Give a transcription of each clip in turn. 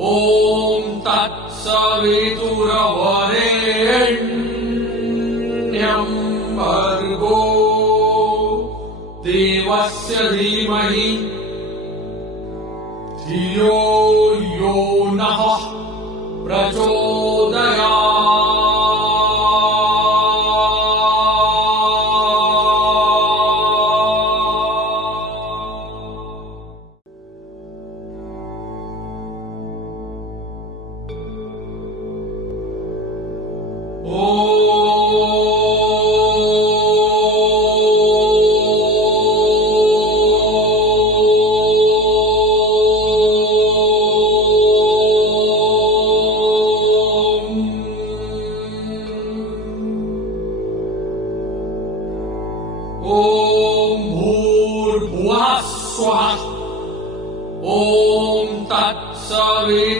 ॐ तत्सवितुर्वरेण्यं भर्गो देवस्य धीमहि धियो यो नः प्रचोदयात्। ॐ भूर्भुवः स्वः। ॐ तत्सवितुर्वरेण्यं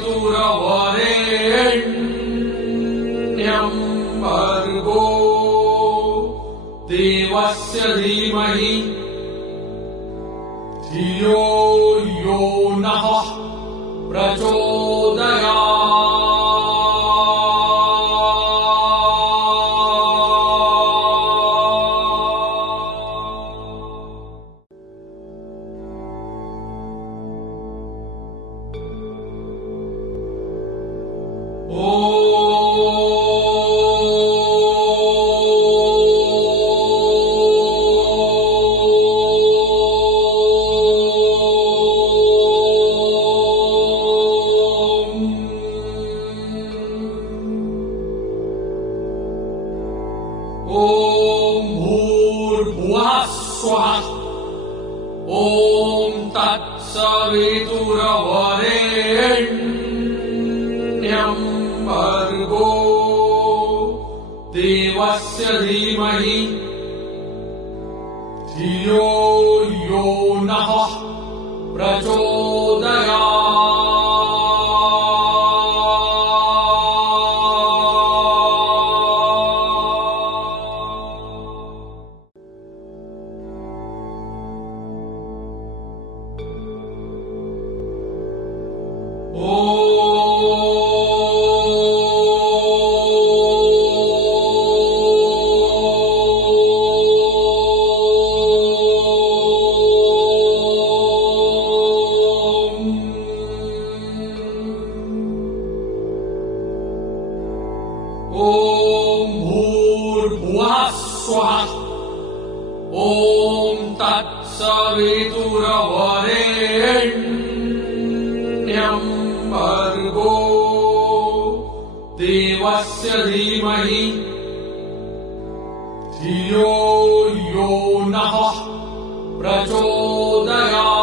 भर्गो देवस्य धीमहि धियो यो नः प्रचोदयात्। ॐ भूर्भुवः स्वः। ॐ तत्सवितुर्वरेण्यं भर्गो देवस्य धीमहि धियो यो नः प्रचोदयात्। ॐ भूर्भुवः स्वः। ॐ तत्सवितुर्वरेण्यं भर्गो देवस्य धीमहि धियो यो नः प्रचोदयात्।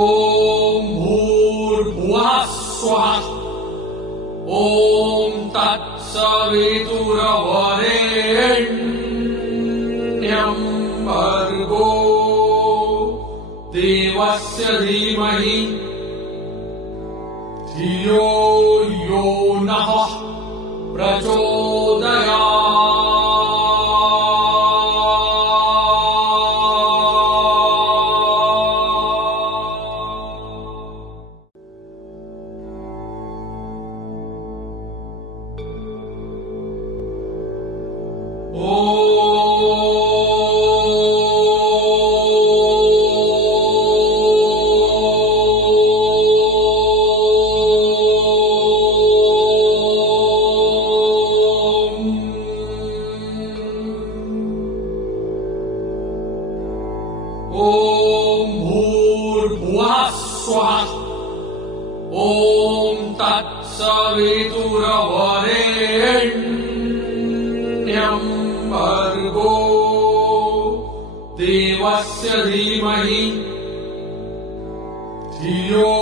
ॐ भूर्भुवः स्वः। ॐ तत्सवितुर्वरेण्यं भर्गो देवस्य धीमहि धियो यो नः प्रचोदयात्। स्वः। ॐ तत्सवितुर्वरेण्यं भर्गो देवस्य धीमहि धियो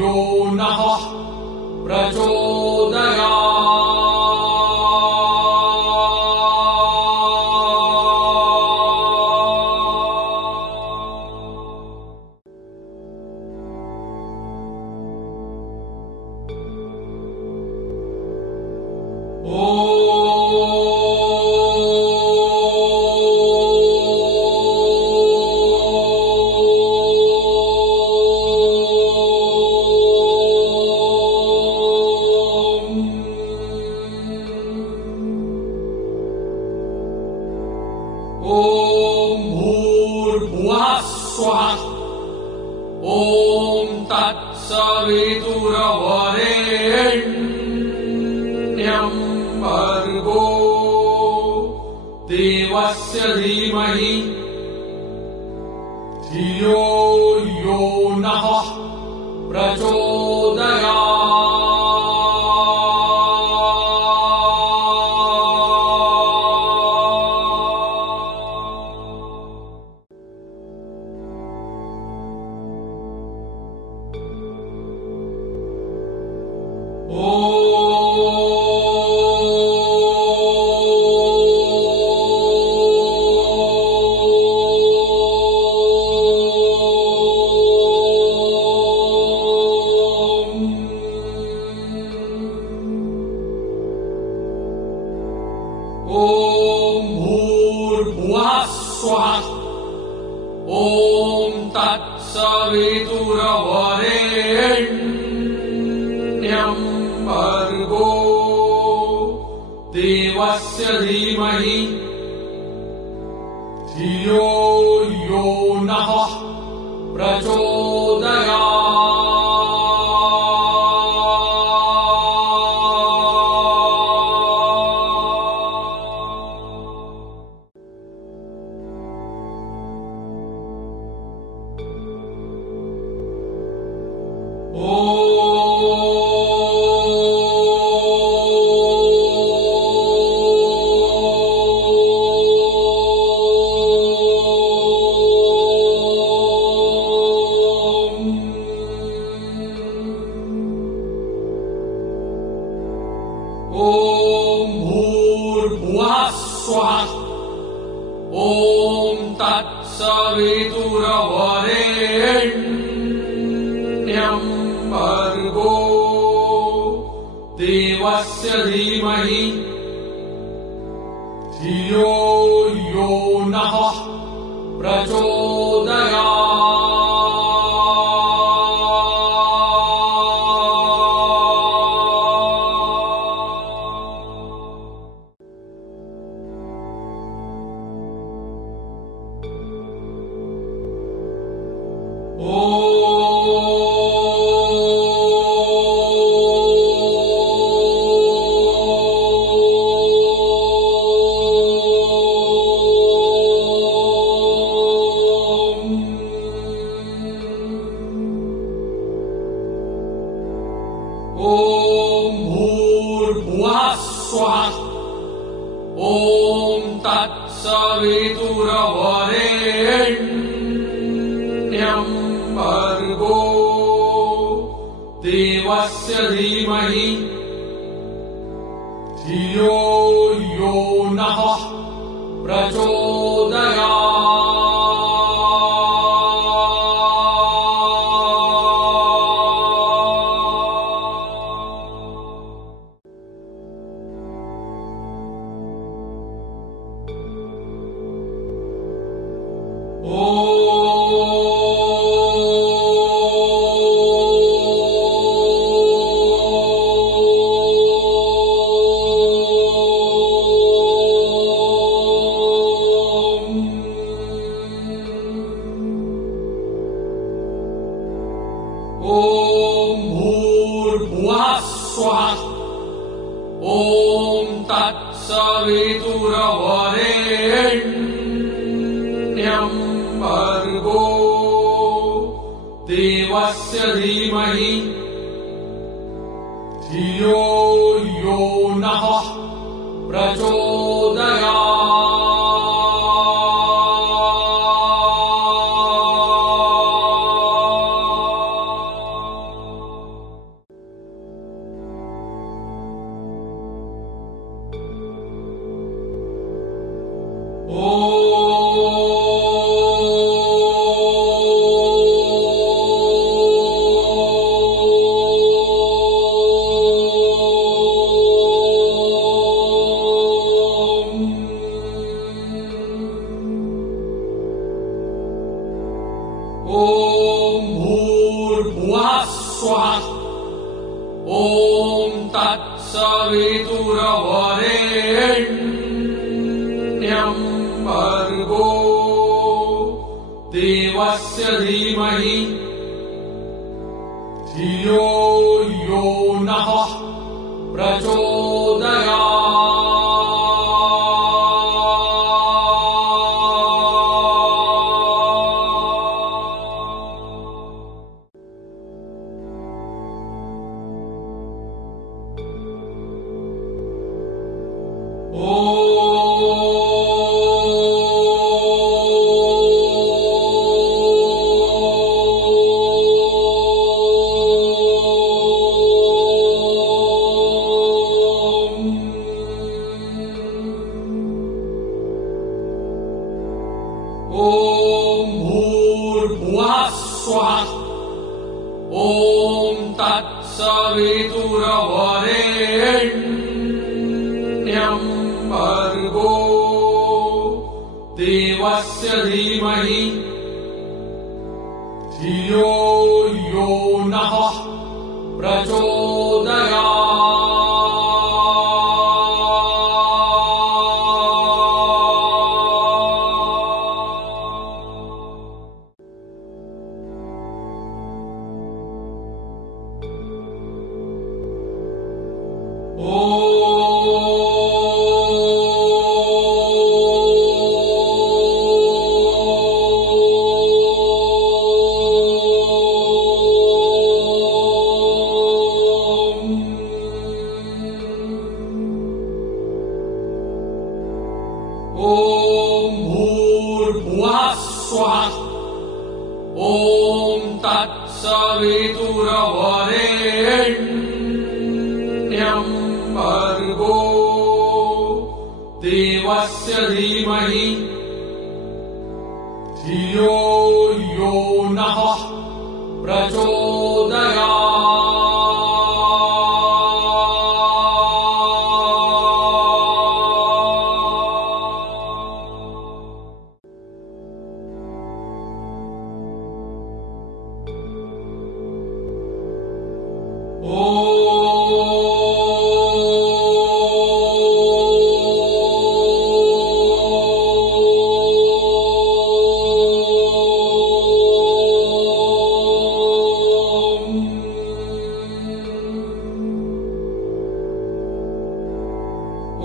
यो नः प्रचोदयात्। ॐ भूर्भुवः स्वः। ॐ तत्सवितुर्वरेण्यं भर्गो देवस्य धीमहि धियो यो नः प्रचोदयात्। ॐ भूर्भुवः स्वः। ॐ तत्सवितुर्वरेण्यं भर्गो देवस्य धीमहि धियो यो नः प्रचोदयात्। ॐ भूर्भुवः स्वः। ॐ तत्सवितुर्वरेण्यं भर्गो देवस्य धीमहि धियो यो नः प्रचोदयात्। ॐ भूर्भुवः स्वः। ॐ तत्सवितुर्वरेण्यं भर्गो देवस्य धीमहि धियो यो नः प्रचोदयात्। ॐ भूर्भुवः स्वः। ॐ तत्सवितुर्वरेण्यं भर्गो देवस्य धीमहि धियो यो नः प्रचोदयात्। ॐ ॐ भूर्भुवः स्वः ॐ तत्सवितुर्वरेण्यं भर्गो देवस्य धीमहि धियो यो नः प्रचोदयात्। ॐ भूर्भुवः स्वः ॐ तत्सवितुर्वरेण्यं भर्गो देवस्य धीमहि धियो यो नः प्रचोदयात्। ॐ भूर्भुवः स्वः ॐ तत्सवितुर्वरेण्यं भर्गो देवस्य धीमहि धियो यो नः प्रचोदयात्।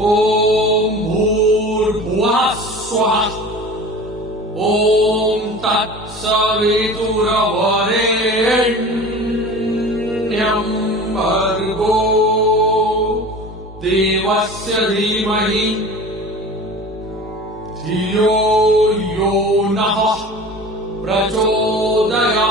ॐ भूर्भुवः स्वः ॐ तत्सवितुर्वरेण्यं भर्गो देवस्य धीमहि धियो यो नः प्रचोदयात्।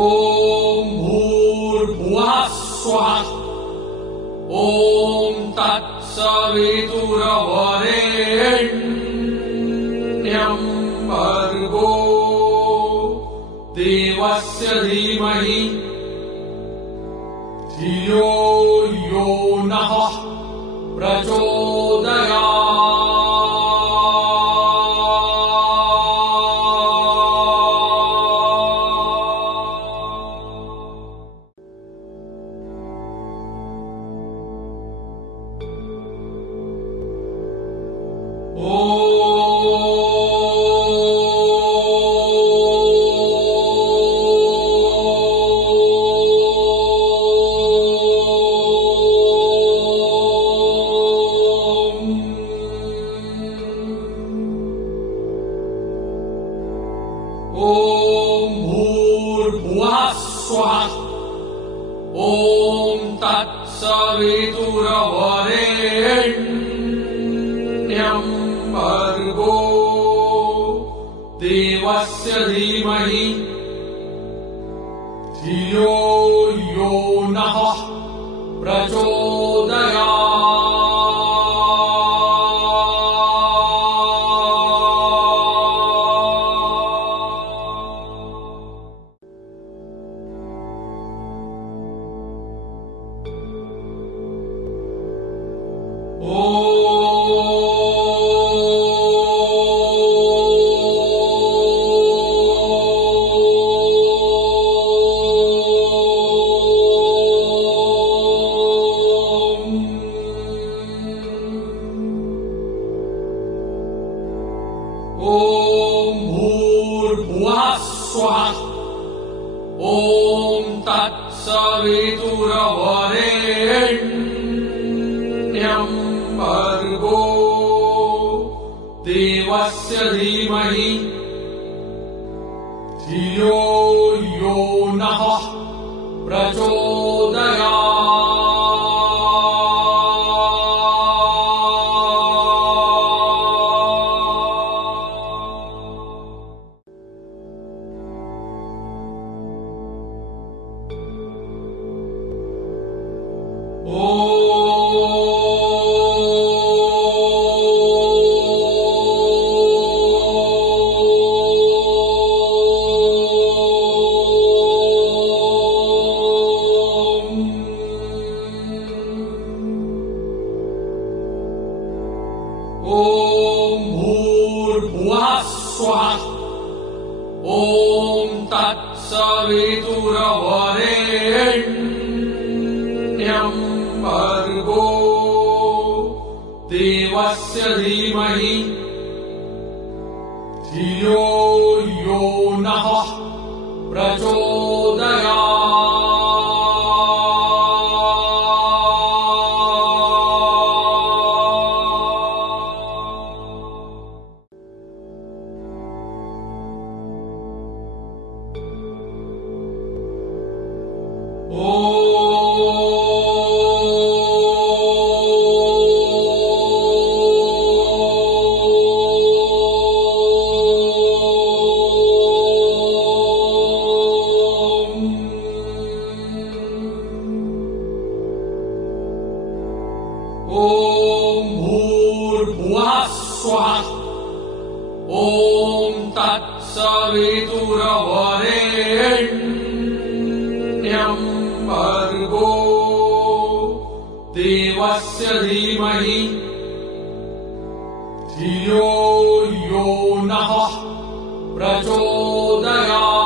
ॐ भूर्भुवः स्वः ॐ तत्सवितुर्वरेण्यं भर्गो देवस्य धीमहि धियो यो नः प्रचोदयात्। स्वः ॐ तत्सवितुर्वरेण्यं भर्गो देवस्य धीमहि धियो यो नः प्रचोदयात्। ॐ तत्सवितुर्वरेण्यं भर्गो देवस्य धीमहि धियो यो नः प्रचोदयात्। ॐ तत्सवितुर्वरेण्यं भर्गो देवस्य धीमहि धियो यो नः प्रचोदयात्। ॐ तत्सवितुर्वरेण्यं भर्गो देवस्य धीमहि धियो यो नः प्रचोदयात्।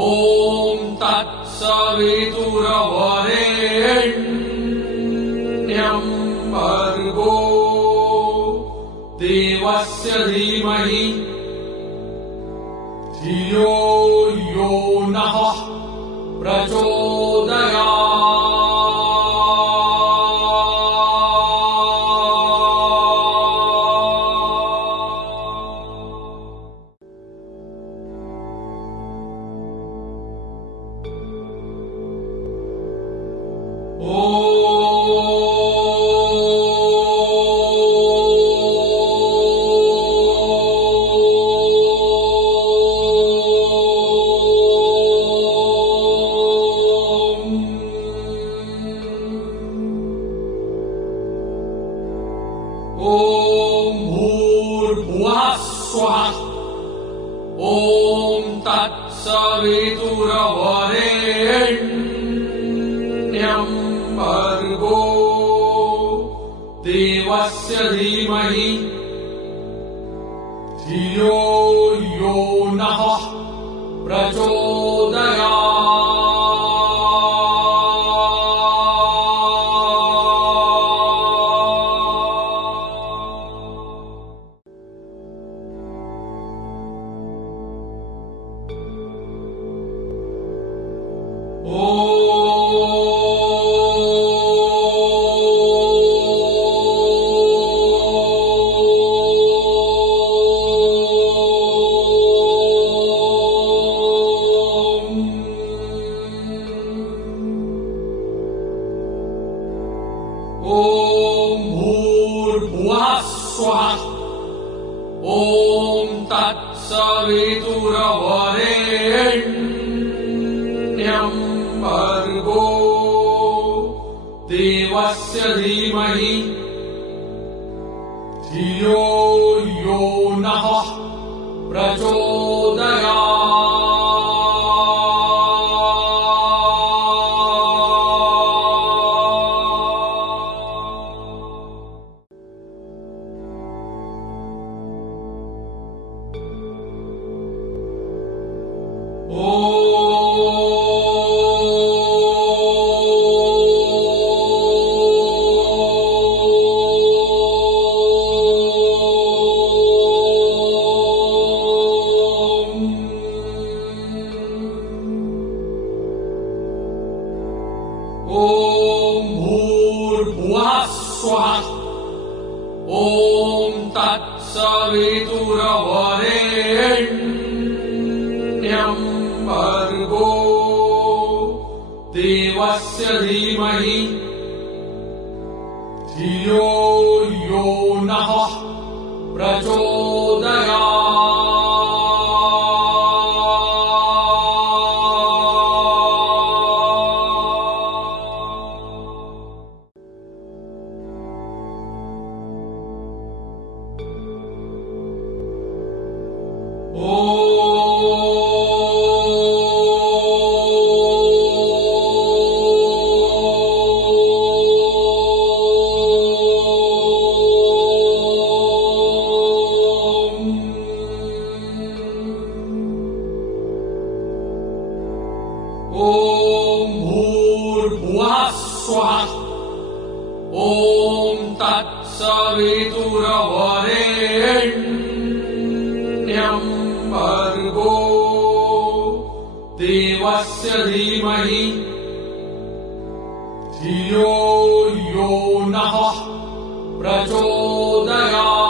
ॐ तत्सवितुर्वरेण्यं भर्गो देवस्य धीमहि धियो यो नः प्रचोदयात्। ॐ तत्सवितुर्वरेण्यं भर्गो देवस्य धीमहि धियो यो नः प्रचोदयात्। तत्सवितुर्वरेण्यं भर्गो देवस्य धीमहि धियो यो नः प्रचोदयात्। तत्सवितुर्वरेण्यं भर्गो देवस्य धीमहि धियो यो नः प्रचोदयात्। तत्सवितुर्वरेण्यं भर्गो देवस्य धीमहि धियो यो नः प्रचोदयात्।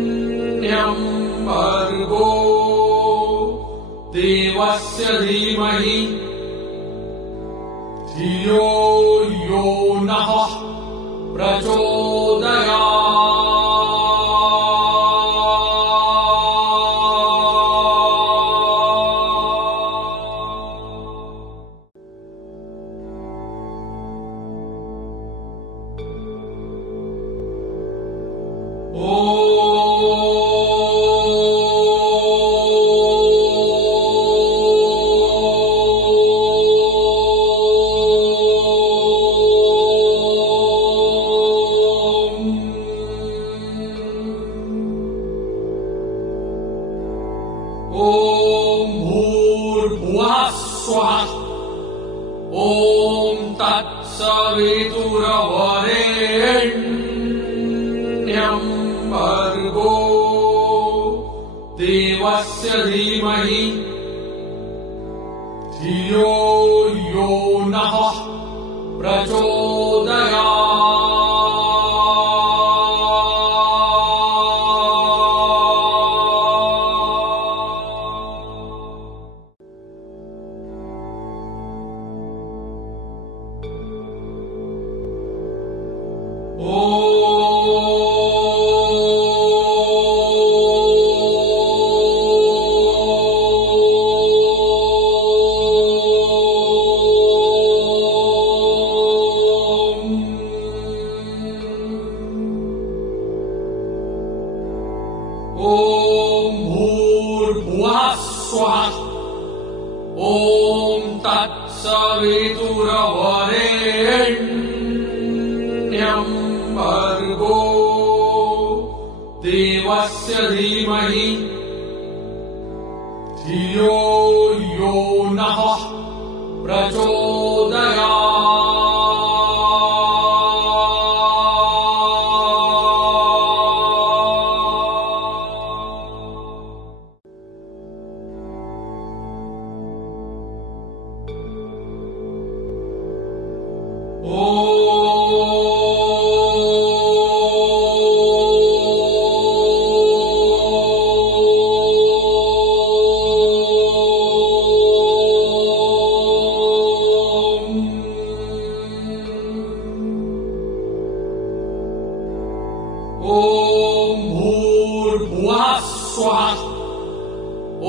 तत्सवितुर्वरेण्यं भर्गो देवस्य धीमहि धियो यो नः प्रचोदयात्। तत्सवितुर्वरेण्यं भर्गो देवस्य धीमहि धियो यो नः प्रचोदयात्। सवितुर्वरेण्यं भर्गो देवस्य धीमहि धियो यो नः प्रचोदयात्। ॐ भूर्भुवः स्वः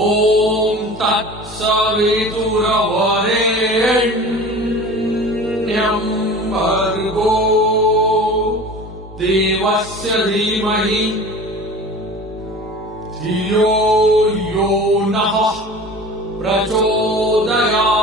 ॐ तत्सवितुर्वरेण्यं भर्गो देवस्य धीमहि धियो यो नः प्रचोदयात्।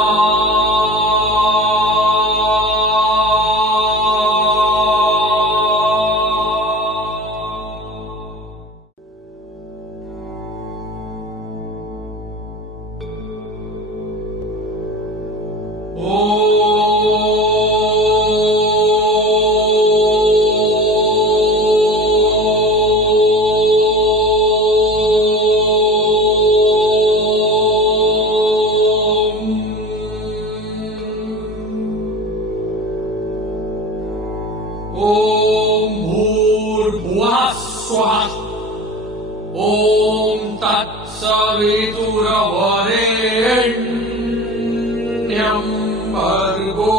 ॐ भूर्भुवः स्वः ॐ तत्सवितुर्वरेण्यं भर्गो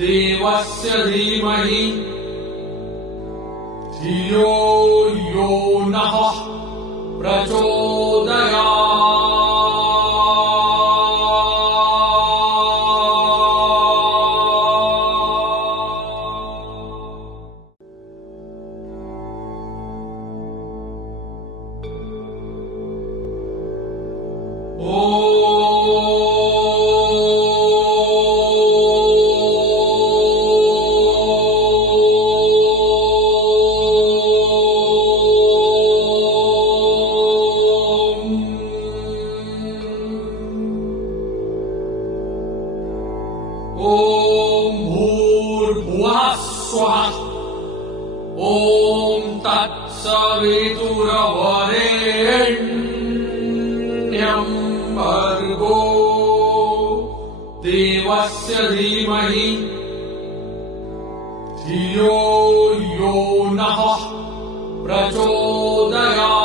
देवस्य धीमहि धियो यो नः प्रचोदयात्। ॐ भूर्भुवः स्वः ॐ तत्सवितुर्वरेण्यं भर्गो देवस्य धीमहि धियो यो नः प्रचोदयात्।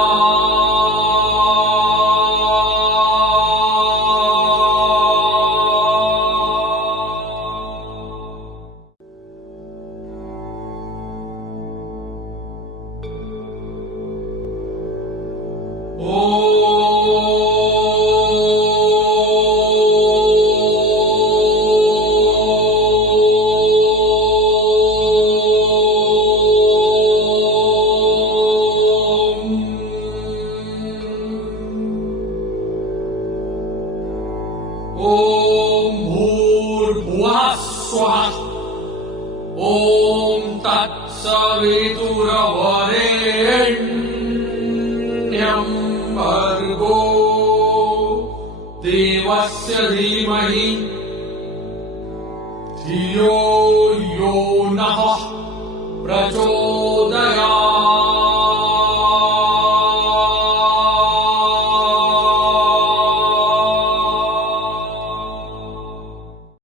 ॐ भूर्भुवः स्वः ॐ तत्सवितुर्वरेण्यं भर्गो देवस्य धीमहि धियो यो नः प्रचोदयात्।